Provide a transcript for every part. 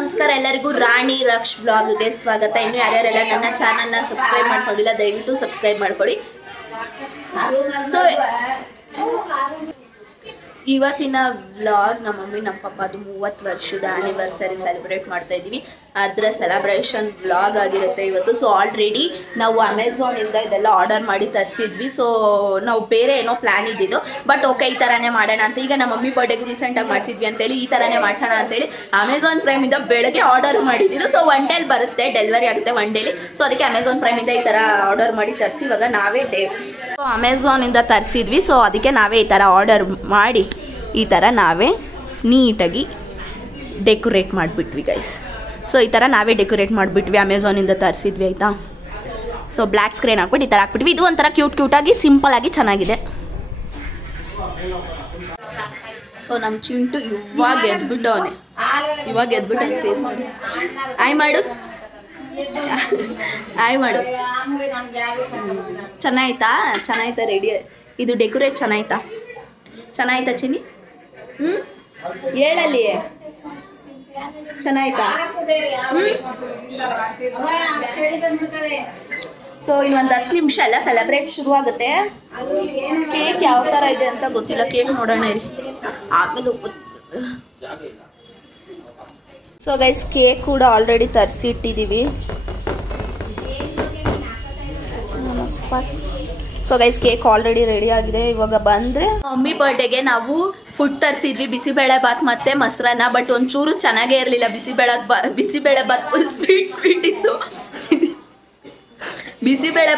ನಮಸ್ಕಾರ ಎಲ್ಲರಿಗೂ ರಾಣಿ ರಕ್ಷ್ ಬ್ಲಾಗ್ಗೆ ಸ್ವಾಗತ. ಇನ್ನು ಯಾರ್ಯಾರೆಲ್ಲ ನನ್ನ ಚಾನಲ್ನ ಸಬ್ಸ್ಕ್ರೈಬ್ ಮಾಡ್ಕೊಂಡಿಲ್ಲ ದಯವಿಟ್ಟು ಸಬ್ಸ್ಕ್ರೈಬ್ ಮಾಡ್ಕೊಳ್ಳಿ. ಸೊ ಇವತ್ತಿನ ವ್ಲಾಗ್ ನಮ್ಮ ಮಮ್ಮಿ ನಮ್ಮ ಪಪ್ಪದು 30 ವರ್ಷದ ಆ್ಯನಿವರ್ಸರಿ ಸೆಲೆಬ್ರೇಟ್ ಮಾಡ್ತಾ ಇದ್ದೀವಿ. ಅದರ ಸೆಲೆಬ್ರೇಷನ್ ವ್ಲಾಗ್ ಆಗಿರುತ್ತೆ ಇವತ್ತು. ಸೊ ಆಲ್ರೆಡಿ ನಾವು ಅಮೆಝಾನಿಂದ ಇದೆಲ್ಲ ಆರ್ಡರ್ ಮಾಡಿ ತರಿಸಿದ್ವಿ. ಸೊ ನಾವು ಬೇರೆ ಏನೋ ಪ್ಲ್ಯಾನ್ ಇದ್ದಿದ್ದು, ಬಟ್ ಓಕೆ ಈ ಥರನೇ ಮಾಡೋಣ ಅಂತ. ಈಗ ನಮ್ಮ ಮಮ್ಮಿ ಬರ್ಡೇಗೂ ರೀಸೆಂಟಾಗಿ ಮಾಡಿಸಿದ್ವಿ ಅಂತೇಳಿ ಈ ಥರನೇ ಮಾಡ್ಸೋಣ ಅಂತೇಳಿ ಅಮೆಝಾನ್ ಪ್ರೈಮಿಂದ ಬೆಳಗ್ಗೆ ಆರ್ಡರ್ ಮಾಡಿದ್ದು. ಸೊ 1 ಡೇಲಿ ಬರುತ್ತೆ, ಡೆಲಿವರಿ ಆಗುತ್ತೆ 1 ಡೇಲಿ. ಸೊ ಅದಕ್ಕೆ ಅಮೆಝಾನ್ ಪ್ರೈಮಿಂದ ಈ ಥರ ಆರ್ಡರ್ ಮಾಡಿ ತರಿಸಿ ಇವಾಗ ನಾವೇ ಸೊ ಅಮೆಝಾನಿಂದ ತರಿಸಿದ್ವಿ. ಸೊ ಅದಕ್ಕೆ ನಾವೇ ಈ ಥರ ಆರ್ಡರ್ ಮಾಡಿ ಈ ಥರ ನಾವೇ ನೀಟಾಗಿ ಡೆಕೋರೇಟ್ ಮಾಡಿಬಿಟ್ವಿ ಗೈಸ್. ಸೊ ಈ ಥರ ನಾವೇ ಡೆಕೋರೇಟ್ ಮಾಡಿಬಿಟ್ವಿ, ಅಮೆಝಾನಿಂದ ತರಿಸಿದ್ವಿ ಆಯಿತಾ. ಸೊ ಬ್ಲ್ಯಾಕ್ ಸ್ಕ್ರೀನ್ ಹಾಕ್ಬಿಟ್ಟು ಈ ಥರ ಹಾಕ್ಬಿಟ್ವಿ. ಇದು ಒಂಥರ ಕ್ಯೂಟಾಗಿ ಸಿಂಪಲಾಗಿ ಚೆನ್ನಾಗಿದೆ. ಸೊ ನಮ್ಮ ಚಿಂಟು ಇವಾಗ ಎದ್ಬಿಟ್ಟವನೆ, ಫೇಸ್ ಮಾಡಿ ಆಯ್ ಮಾಡು, ಚೆನ್ನಾಯ್ತಾ ರೆಡಿ. ಇದು ಡೆಕೋರೇಟ್ ಚೆನ್ನಾಯ್ತಾ ಚಿನ್ನಿ? ಹೇಳಲ್ಲಿ ಚೆನ್ನಾಯ್ತಾ? ಸೊ ಇನ್ನೊಂದು 10 ನಿಮಿಷ ಎಲ್ಲ ಸೆಲೆಬ್ರೇಟ್ ಶುರು ಆಗುತ್ತೆ. ಕೇಕ್ ಯಾವ ಥರ ಇದೆ ಅಂತ ಗೊತ್ತಿಲ್ಲ, ಕೇಕ್ ನೋಡೋಣ ಇರಿ ಆಮೇಲೆ. ಸೊ ಗೈಸ್ ಕೇಕ್ ಕೂಡ ಆಲ್ರೆಡಿ ತರಿಸಿ ಇಟ್ಟಿದ್ದೀವಿ. So guys cake already ready ಆಗಿದೆ. ಇವಾಗ ಬಂದರೆ ಮಮ್ಮಿ ಬರ್ಡೇಗೆ ನಾವು ಫುಡ್ ತರಿಸಿದ್ವಿ, ಬಿಸಿಬೇಳೆ ಬಾತ್ ಮತ್ತು ಮೊಸರನ್ನ. ಬಟ್ ಒಂಚೂರು ಚೆನ್ನಾಗೇ ಇರಲಿಲ್ಲ. ಬಿಸಿಬೇಳೆ ಬಾತ್ ಫುಲ್ ಸ್ವೀಟ್ ಇತ್ತು. ಬಿಸಿಬೇಳೆ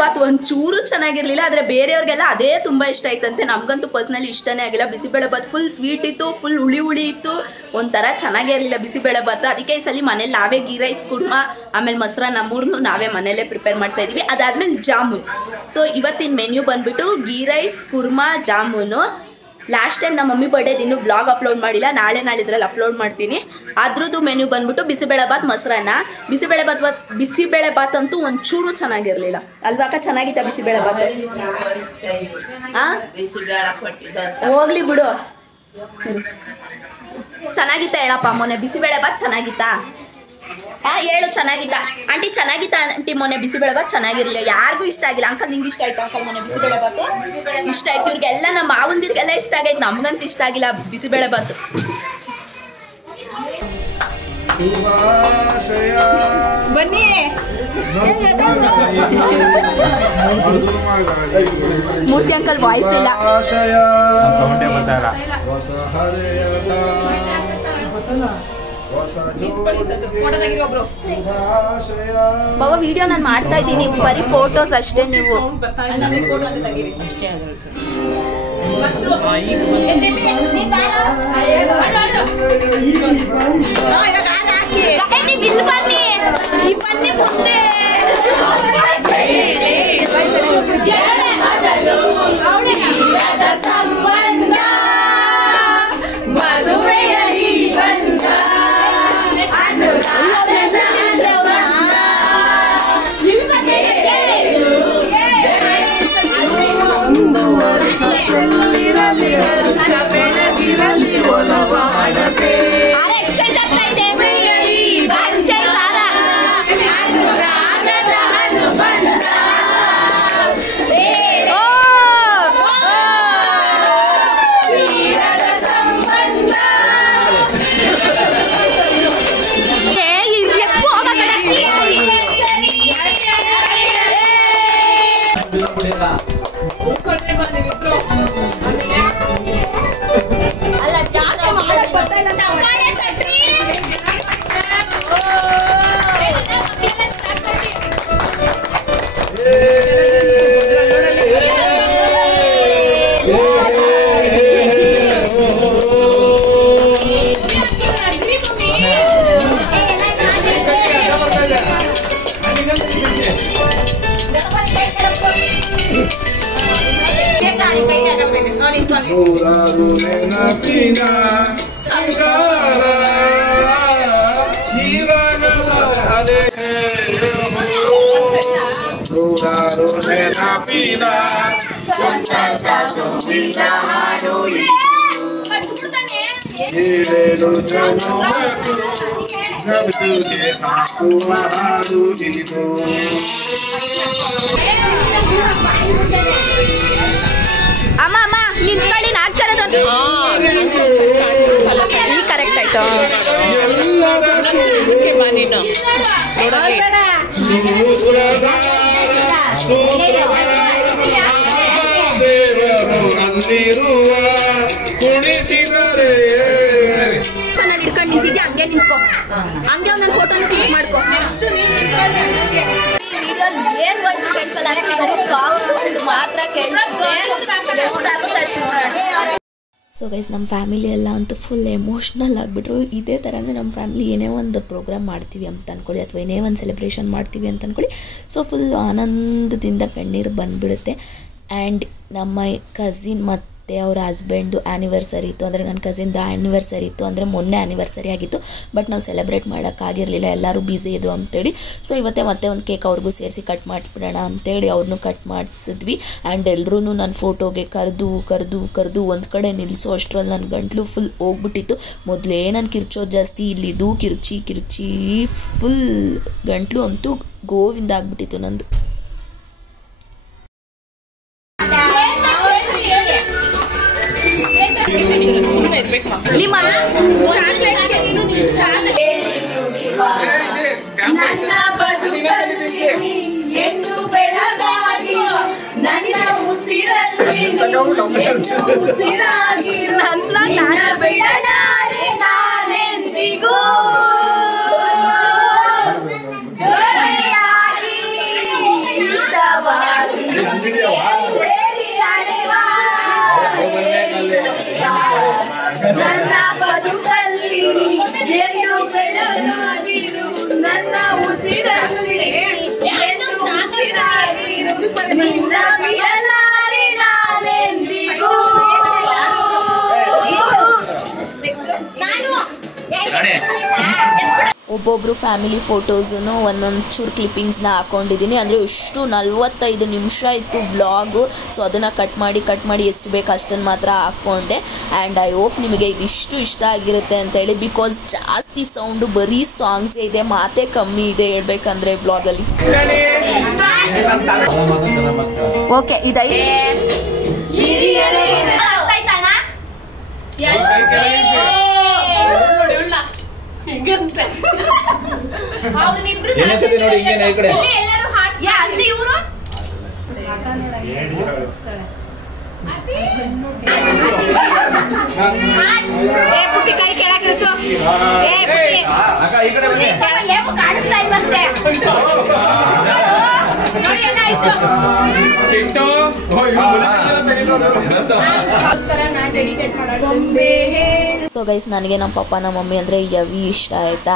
ಬಾತ್ ಒಂಚೂರು ಚೆನ್ನಾಗಿರಲಿಲ್ಲ. ಆದರೆ ಬೇರೆಯವ್ರಿಗೆಲ್ಲ ಅದೇ ತುಂಬ ಇಷ್ಟ ಆಯ್ತಂತೆ. ನಮಗಂತೂ ಪರ್ಸ್ನಲಿ ಇಷ್ಟನೇ ಆಗಿಲ್ಲ. ಬಿಸಿಬೇಳೆ ಬಾತ್ ಫುಲ್ ಸ್ವೀಟ್ ಇತ್ತು, ಫುಲ್ ಹುಳಿ ಇತ್ತು, ಒಂಥರ ಚೆನ್ನಾಗೇ ಇರಲಿಲ್ಲ ಬಿಸಿಬೇಳೆ ಬಾತ್. ಅದಕ್ಕೆ ಈ ಸಲ ಮನೇಲಿ ನಾವೇ ಗೀ ರೈಸ್, ಕುರ್ಮಾ ಆಮೇಲೆ ಮೊಸರನ್ನ 3 ನಾವೇ ಮನೇಲೇ ಪ್ರಿಪೇರ್ ಮಾಡ್ತಾ ಇದ್ದೀವಿ. ಅದಾದ್ಮೇಲೆ ಜಾಮೂನ್. ಸೊ ಇವತ್ತಿನ ಮೆನ್ಯೂ ಬಂದ್ಬಿಟ್ಟು ghee rice, kurma, jamun. Last time ನಮ್ಮ ಮಮ್ಮಿ ಬರ್ಡೇದು ಇನ್ನೂ ವ್ಲಾಗ್ ಅಪ್ಲೋಡ್ ಮಾಡಿಲ್ಲ, ನಾಳಿದ್ರಲ್ಲಿ ಅಪ್ಲೋಡ್ ಮಾಡ್ತೀನಿ. ಅದ್ರದ್ದು ಮೆನ್ಯೂ ಬಂದ್ಬಿಟ್ಟು ಬಿಸಿಬೇಳೆ ಬಾತ್, ಮೊಸರನ್ನ. ಬಿಸಿಬೇಳೆ ಬಾತ್ ಅಂತೂ ಒಂಚೂರು ಚೆನ್ನಾಗಿರಲಿಲ್ಲ ಅಲ್ವಾ ಅಕ್ಕ? ಚೆನ್ನಾಗಿತ್ತಾ ಬಿಸಿಬೇಳೆ ಬಾತ್? ಹೋಗ್ಲಿ ಬಿಡು, ಚೆನ್ನಾಗಿತ್ತಾ ಹೇಳಪ್ಪ ಮೊನ್ನೆ ಬಿಸಿಬೇಳೆ ಬಾತ್ ಚೆನ್ನಾಗಿತ್ತಾ? ಹೇಳು ಚೆನ್ನಾಗಿತ್ತಾ ಆಂಟಿ? ಚೆನ್ನಾಗಿತ್ತಾ ಆಂಟಿ ಮೊನ್ನೆ ಬಿಸಿಬೇಳೆ ಬಾತ್? ಚೆನ್ನಾಗಿರಲಿಲ್ಲ, ಯಾರಿಗೂ ಇಷ್ಟ ಆಗಿಲ್ಲ. ಅಂಕಲ್ ನಿಂಗೆ ಇಷ್ಟ ಆಯ್ತಾ ಅಂಕಲ್ ಮೊನ್ನೆ ಬಿಸಿಬೇಳೆ ಬಾತ್? ಇಷ್ಟ ಆಯ್ತು ಇವ್ರಿಗೆಲ್ಲ, ನಮ್ಮ ಮಾವಂದಿರಿಗೆಲ್ಲ ಇಷ್ಟ ಆಗೈತೆ, ನಮ್ಗಂತೂ ಇಷ್ಟ ಆಗಿಲ್ಲ ಬಿಸಿಬೇಳೆ ಬಾತ್. ಬನ್ನಿ ಮೂರ್ತಿ ಅಂಕಲ್ ವಾಯ್ಸ್ ಇಲ್ಲ. ಬಾಬಾ ವಿಡಿಯೋ ನಾನು ಮಾಡ್ತಾ ಇದ್ದೀನಿ, ಬರೀ ಫೋಟೋಸ್ ಅಷ್ಟೇ. ನೀವು ಬನ್ನಿ ಮುಂದೆ. ಅಲ್ಲ ಜಾಸ್ತಿ ಮಾಡಕ್ ಬರ್ತಾ ಇಲ್ಲ. Nuraru nenapina sangara jivana lahade Nuraru nenapina sangara jivana lahade ಏಳೇಳು ಜನುಮಕ್ಕೂ ನಮಿಸುಗೆ ಹಾಕುವ ಹಾಡು ಇದು. ಅಮ್ಮ ಅಮ್ಮ ನಿಂತ್ಕೊಳ್ಳಿ 4 ಜನದ ಕರೆಕ್ಟ್ ಆಯ್ತು. ದೇವರು ಅಲ್ಲಿರುವ ಕುಣಿಸಿದರೆ ನಾನು ಹಿಡ್ಕೊಂಡು ನಿಂತಿದ್ದೆ, ಹಂಗೆ ನಿಂತ್ಕೊ, ಹಂಗೆ ನನ್ನ ಫೋಟೋನ ಕ್ಲಿಕ್ ಮಾಡ್ಕೊ. ಏನ್ ವಾಯ್ಸ್ ಕೇಳಿಸಲ್ಲ, ಬರೀ ಸಾಂಗ್ಸ್ ಮಾತ್ರ ಕೇಳಿಸುತ್ತೆ. ಎಷ್ಟಾಗುತ್ತೆ ಅಷ್ಟು ನೋಡೋಣ. ಸೊ ಗೈಸ್, ನಮ್ಮ ಫ್ಯಾಮಿಲಿ ಎಲ್ಲ ಅಂತೂ ಫುಲ್ ಎಮೋಷ್ನಲ್ ಆಗಿಬಿಟ್ರು. ಇದೇ ಥರನೇ ನಮ್ಮ ಫ್ಯಾಮಿಲಿ ಏನೇ ಒಂದು ಪ್ರೋಗ್ರಾಮ್ ಮಾಡ್ತೀವಿ ಅಂತ ಅಂದ್ಕೊಳ್ಳಿ, ಅಥವಾ ಏನೇ ಒಂದು ಸೆಲೆಬ್ರೇಷನ್ ಮಾಡ್ತೀವಿ ಅಂತ ಅಂದ್ಕೊಳ್ಳಿ, ಸೊ ಫುಲ್ ಆನಂದದಿಂದ ಕಣ್ಣೀರು ಬಂದುಬಿಡುತ್ತೆ. ಆ್ಯಂಡ್ ನಮ್ಮ ಕಸಿನ್ ಮತ್ತು ಅವ್ರ ಹಸ್ಬೆಂಡು ಆ್ಯನಿವರ್ಸರಿ ಇತ್ತು, ಅಂದರೆ ನನ್ನ ಕಸಿನ್ದು ಆ್ಯನಿವರ್ಸರಿ ಇತ್ತು, ಅಂದರೆ ಮೊನ್ನೆ ಆ್ಯನಿವರ್ಸರಿ ಆಗಿತ್ತು. ಬಟ್ ನಾವು ಸೆಲೆಬ್ರೇಟ್ ಮಾಡೋಕ್ಕಾಗಿರಲಿಲ್ಲ, ಎಲ್ಲರೂ ಬ್ಯುಸಿ ಇದ್ರು ಅಂತೇಳಿ. ಸೊ ಇವತ್ತೇ ಮತ್ತೆ ಒಂದು ಕೇಕ್ ಅವ್ರಿಗೂ ಸೇರಿಸಿ ಕಟ್ ಮಾಡಿಸ್ಬಿಡೋಣ ಅಂತೇಳಿ ಅವ್ರನ್ನೂ ಕಟ್ ಮಾಡಿಸಿದ್ವಿ. ಆ್ಯಂಡ್ ಎಲ್ಲರೂ ನನ್ನ ಫೋಟೋಗೆ ಕರೆದು ಒಂದು ಕಡೆ ನಿಲ್ಲಿಸೋ ಅಷ್ಟರಲ್ಲಿ ನನ್ನ ಗಂಟ್ಲು ಫುಲ್ ಹೋಗ್ಬಿಟ್ಟಿತ್ತು. ಮೊದಲೇ ನಾನು ಕಿರ್ಚೋದು ಜಾಸ್ತಿ, ಇಲ್ಲಿದು ಕಿರ್ಚಿ ಫುಲ್ ಗಂಟ್ಲು ಅಂತೂ ಗೋವಿಂದ ಆಗ್ಬಿಟ್ಟಿತ್ತು ನಂದು. ನನ್ನ ಬದುಕಲ್ಲಿ ಎಂದು ಬೆಳಗಾಗಿ ನನ್ನ ಉಸಿರಾಗಿರು ನನ್ನ ಬಿಡಲಾರೆ ನಾನೆಂದಿಗೂ ಜೊತೆಯಾಗಿ ಹಿತವಾಗಿ ಸೇರಿ ನಡೆವ ನನ್ನ ಬದುಕಲ್ಲಿ ಎಂದು ಬೆಳಗಾಗಿರು ನನ್ನ ಉಸಿರಲ್ಲಿ ಎಂದು ಉಸಿರಾಗಿರು ನಿನ್ನ ಬಿಡಲಾರೆ ನಾನೆಂದಿಗೂ. ಒಬ್ಬೊಬ್ಬರು ಫ್ಯಾಮಿಲಿ ಫೋಟೋಸೂ ಒಂದೊಂದು ಚೂರು ಕ್ಲಿಪ್ಪಿಂಗ್ಸ್ನ ಹಾಕ್ಕೊಂಡಿದ್ದೀನಿ. ಅಂದರೆ ಇಷ್ಟು 45 ನಿಮಿಷ ಇತ್ತು ವ್ಲಾಗು. ಸೊ ಅದನ್ನು ಕಟ್ ಮಾಡಿ ಎಷ್ಟು ಬೇಕು ಅಷ್ಟನ್ನು ಮಾತ್ರ ಹಾಕ್ಕೊಂಡೆ. ಆ್ಯಂಡ್ ಐ ಹೋಪ್ ನಿಮಗೆ ಇದಿಷ್ಟು ಇಷ್ಟ ಆಗಿರುತ್ತೆ ಅಂತೇಳಿ, ಬಿಕಾಸ್ ಜಾಸ್ತಿ ಸೌಂಡು ಬರೀ ಸಾಂಗ್ಸೇ ಇದೆ, ಮಾತೇ ಕಮ್ಮಿ ಇದೆ ಹೇಳ್ಬೇಕಂದ್ರೆ ವ್ಲಾಗಲ್ಲಿ. ಓಕೆ ಇದೈ ನೋಡಿ ಹಿಂಗೇನೆ ಈ ಕಡೆ ಅಲ್ಲಿ ಇವರು ಕೈ ಕೆಳಗಿಳಿಸು. ಕಾಣಿಸ್ತಾ ಇಲ್ವಂತೆ. ಸೊ ಗೈಸ್, ನನಗೆ ನಮ್ಮ ಪಪ್ಪ ನಮ್ಮ ಮಮ್ಮಿ ಅಂದರೆ ಹೆವಿ ಇಷ್ಟ ಆಯಿತಾ.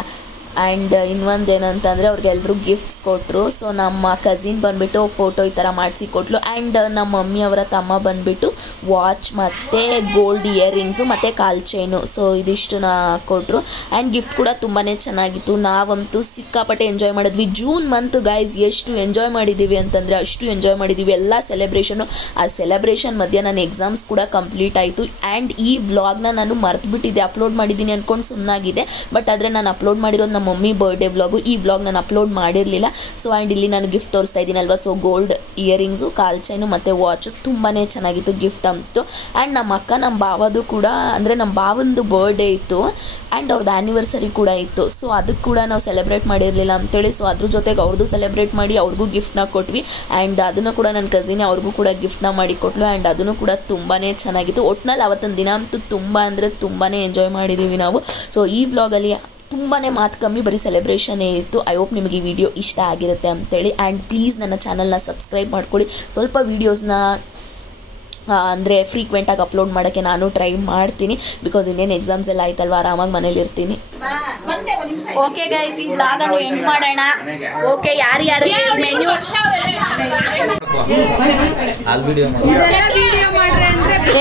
ಆ್ಯಂಡ್ ಇನ್ನೊಂದು ಏನಂತಂದರೆ ಅವ್ರಿಗೆಲ್ಲರೂ ಗಿಫ್ಟ್ಸ್ ಕೊಟ್ಟರು. ಸೊ ನಮ್ಮ ಕಸಿನ್ ಬಂದುಬಿಟ್ಟು ಫೋಟೋ ಈ ಥರ ಮಾಡಿಸಿ ಕೊಟ್ಟಲು. ಆ್ಯಂಡ್ ನಮ್ಮ ಮಮ್ಮಿಯವರ ತಮ್ಮ ಬಂದುಬಿಟ್ಟು ವಾಚ್ ಮತ್ತು ಗೋಲ್ಡ್ ಇಯರಿಂಗ್ಸು ಮತ್ತು ಕಾಲ್ ಚೈನು. ಸೊ ಇದಿಷ್ಟನ್ನ ಕೊಟ್ಟರು. ಆ್ಯಂಡ್ ಗಿಫ್ಟ್ ಕೂಡ ತುಂಬಾ ಚೆನ್ನಾಗಿತ್ತು. ನಾವಂತೂ ಸಿಕ್ಕಾಪಟ್ಟೆ ಎಂಜಾಯ್ ಮಾಡಿದ್ವಿ. ಜೂನ್ ಮಂತ್ ಗೈಸ್ ಎಷ್ಟು ಎಂಜಾಯ್ ಮಾಡಿದ್ದೀವಿ ಅಂತಂದರೆ ಅಷ್ಟು ಎಂಜಾಯ್ ಮಾಡಿದ್ದೀವಿ ಎಲ್ಲ ಸೆಲೆಬ್ರೇಷನು. ಆ ಸೆಲೆಬ್ರೇಷನ್ ಮಧ್ಯೆ ನನ್ನ ಎಕ್ಸಾಮ್ಸ್ ಕೂಡ ಕಂಪ್ಲೀಟ್ ಆಯಿತು. ಆ್ಯಂಡ್ ಈ ವ್ಲಾಗ್ನ ನಾನು ಮರೆತುಬಿಟ್ಟಿದ್ದೆ, ಅಪ್ಲೋಡ್ ಮಾಡಿದ್ದೀನಿ ಅಂದ್ಕೊಂಡು ಸುಮ್ಮನಾಗಿದೆ. ಬಟ್ ಆದರೆ ನಾನು ಅಪ್ಲೋಡ್ ಮಾಡಿರೋದು ನಮ್ಮ ಮಮ್ಮಿ ಬರ್ಡೇ ವ್ಲಾಗು. ಈ ವ್ಲಾಗ್ ನಾನು ಅಪ್ಲೋಡ್ ಮಾಡಿರಲಿಲ್ಲ. ಸೊ ಆ್ಯಂಡ್ ಇಲ್ಲಿ ನಾನು ಗಿಫ್ಟ್ ತೋರಿಸ್ತಾ ಇದ್ದೀನಲ್ವ. ಸೊ ಗೋಲ್ಡ್ ಇಯರಿಂಗ್ಸು, ಕಾಲ್ ಚೈನು ಮತ್ತು ವಾಚು ತುಂಬಾ ಚೆನ್ನಾಗಿತ್ತು ಗಿಫ್ಟ್ ಅಂತು. ಆ್ಯಂಡ್ ನಮ್ಮ ಅಕ್ಕ ನಮ್ಮ ಭಾವದು ಕೂಡ, ಅಂದರೆ ನಮ್ಮ ಭಾವಂದು ಬರ್ಡೇ ಇತ್ತು ಆ್ಯಂಡ್ ಅವ್ರದ್ದು ಆ್ಯನಿವರ್ಸರಿ ಕೂಡ ಇತ್ತು. ಸೊ ಅದಕ್ಕೆ ಕೂಡ ನಾವು ಸೆಲೆಬ್ರೇಟ್ ಮಾಡಿರಲಿಲ್ಲ ಅಂತೇಳಿ, ಸೊ ಅದ್ರ ಜೊತೆಗೆ ಅವ್ರದ್ದು ಸೆಲೆಬ್ರೇಟ್ ಮಾಡಿ ಅವ್ರಿಗೂ ಗಿಫ್ಟ್ನ ಕೊಟ್ವಿ. ಆ್ಯಂಡ್ ಅದನ್ನು ಕೂಡ ನನ್ನ ಕಸಿನೇ ಅವ್ರಿಗೂ ಕೂಡ ಗಿಫ್ಟ್ನ ಮಾಡಿ ಕೊಟ್ಲು. ಆ್ಯಂಡ್ ಅದನ್ನು ಕೂಡ ತುಂಬಾ ಚೆನ್ನಾಗಿತ್ತು. ಒಟ್ಟಿನಲ್ಲಿ ಅವತ್ತಿನ ದಿನ ಅಂತೂ ತುಂಬ ಅಂದರೆ ತುಂಬಾ ಎಂಜಾಯ್ ಮಾಡಿದ್ದೀವಿ ನಾವು. ಸೊ ಈ ವ್ಲಾಗಲ್ಲಿ ತುಂಬಾ ಮಾತು ಕಮ್ಮಿ, ಬರೀ ಸೆಲೆಬ್ರೇಷನ್ನೇ ಇತ್ತು. ಐ ಹೋಪ್ ನಿಮಗೆ ಈ ವಿಡಿಯೋ ಇಷ್ಟ ಆಗಿರುತ್ತೆ ಅಂತೇಳಿ. ಆ್ಯಂಡ್ ಪ್ಲೀಸ್ ನನ್ನ ಚಾನಲ್ನ ಸಬ್ಸ್ಕ್ರೈಬ್ ಮಾಡ್ಕೊಳ್ಳಿ. ಸ್ವಲ್ಪ ವೀಡಿಯೋಸ್ನ ಅಂದರೆ ಫ್ರೀಕ್ವೆಂಟಾಗಿ ಅಪ್ಲೋಡ್ ಮಾಡೋಕ್ಕೆ ನಾನು ಟ್ರೈ ಮಾಡ್ತೀನಿ. ಬಿಕಾಸ್ ಇನ್ನೇನು ಎಕ್ಸಾಮ್ಸ್ ಎಲ್ಲ ಆಯ್ತಲ್ವ, ಆರಾಮಾಗಿ ಮನೇಲಿ ಇರ್ತೀನಿ. ಓಕೆ ಗೈಸ್, ಈ ವ್ಲಾಗ್ ಅನ್ನು ಎಂಡ್ ಮಾಡೋಣ. ಓಕೆ, ಯಾರ್ಯಾರು ಮೆನ್ಯೂ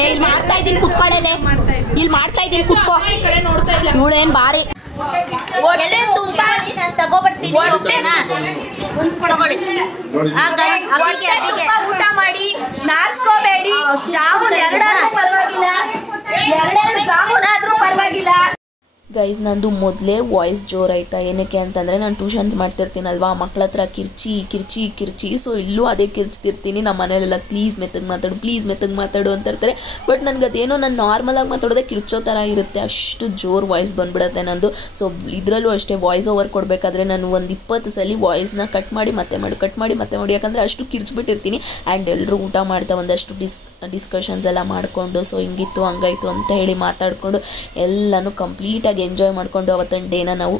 ಇಲ್ಲಿ ಮಾಡ್ತಾ ಇದ್ದೀನಿ ಕುತ್ಕೊಳ್ಳಲೆ, ಇಲ್ಲಿ ಮಾಡ್ತಾ ಇದ್ದೀನಿ ಕುತ್ಕೋ. ಇವಳೇನು ಬಾರಿ ಹೊಟ್ಟೆ ತುಂಬಾ ತಗೋಬರ್ತೀನಿ ಊಟ ಮಾಡಿ ನಾಚ್ಕೋಬೇಡಿ. ಜಾಮೂನ್ ಎರಡಾದ್ರೂ ಪರವಾಗಿಲ್ಲ, ಎರಡೆರಡು ಜಾಮೂನ್ ಆದ್ರೂ ಪರವಾಗಿಲ್ಲ. ಗೈಸ್ ನಂದು ಮೊದಲೇ ವಾಯ್ಸ್ ಜೋರಾಯ್ತಾ, ಏನಕ್ಕೆ ಅಂತಂದರೆ ನಾನು ಟ್ಯೂಷನ್ಸ್ ಮಾಡ್ತಿರ್ತೀನಲ್ವಾ, ಮಕ್ಳ ಹತ್ರ ಕಿರ್ಚಿ ಕಿರ್ಚಿ ಕಿರ್ಚಿ. ಸೊ ಇಲ್ಲೂ ಅದೇ ಕಿರ್ಚ್ತಿರ್ತೀನಿ. ನಮ್ಮ ಮನೇಲೆಲ್ಲ ಪ್ಲೀಸ್ ಮೆತ್ತಗೆ ಮಾತಾಡು, ಪ್ಲೀಸ್ ಮೆತ್ತಗೆ ಮಾತಾಡು ಅಂತ ಇರ್ತಾರೆ. ಬಟ್ ನನಗೆ ಅದೇನೋ ನಾನು ನಾರ್ಮಲಾಗಿ ಮಾತಾಡೋದೇ ಕಿರ್ಚೋ ಥರ ಇರುತ್ತೆ, ಅಷ್ಟು ಜೋರು ವಾಯ್ಸ್ ಬಂದ್ಬಿಡುತ್ತೆ ನಂದು. ಸೊ ಇದರಲ್ಲೂ ಅಷ್ಟೇ ವಾಯ್ಸ್ ಓವರ್ ಕೊಡಬೇಕಾದ್ರೆ ನಾನು ಒಂದು 20 ಸಲ ವಾಯ್ಸ್ನ ಕಟ್ ಮಾಡಿ ಮತ್ತೆ ಮಾಡಿ, ಯಾಕಂದರೆ ಅಷ್ಟು ಕಿರ್ಚ್ಬಿಟ್ಟಿರ್ತೀನಿ. ಆ್ಯಂಡ್ ಎಲ್ಲರೂ ಊಟ ಮಾಡ್ತಾ ಒಂದಷ್ಟು ಡಿಸ್ಕಷನ್ಸ್ ಎಲ್ಲ ಮಾಡಿಕೊಂಡು, ಸೊ ಹಿಂಗಿತ್ತು ಹಂಗಾಯಿತು ಅಂತ ಹೇಳಿ ಮಾತಾಡಿಕೊಂಡು ಎಲ್ಲನೂ ಕಂಪ್ಲೀಟಾಗಿ ಎಂಜಾಯ್ ಮಾಡಿಕೊಂಡು ಅವತ್ತಿನ ಡೇನ ನಾವು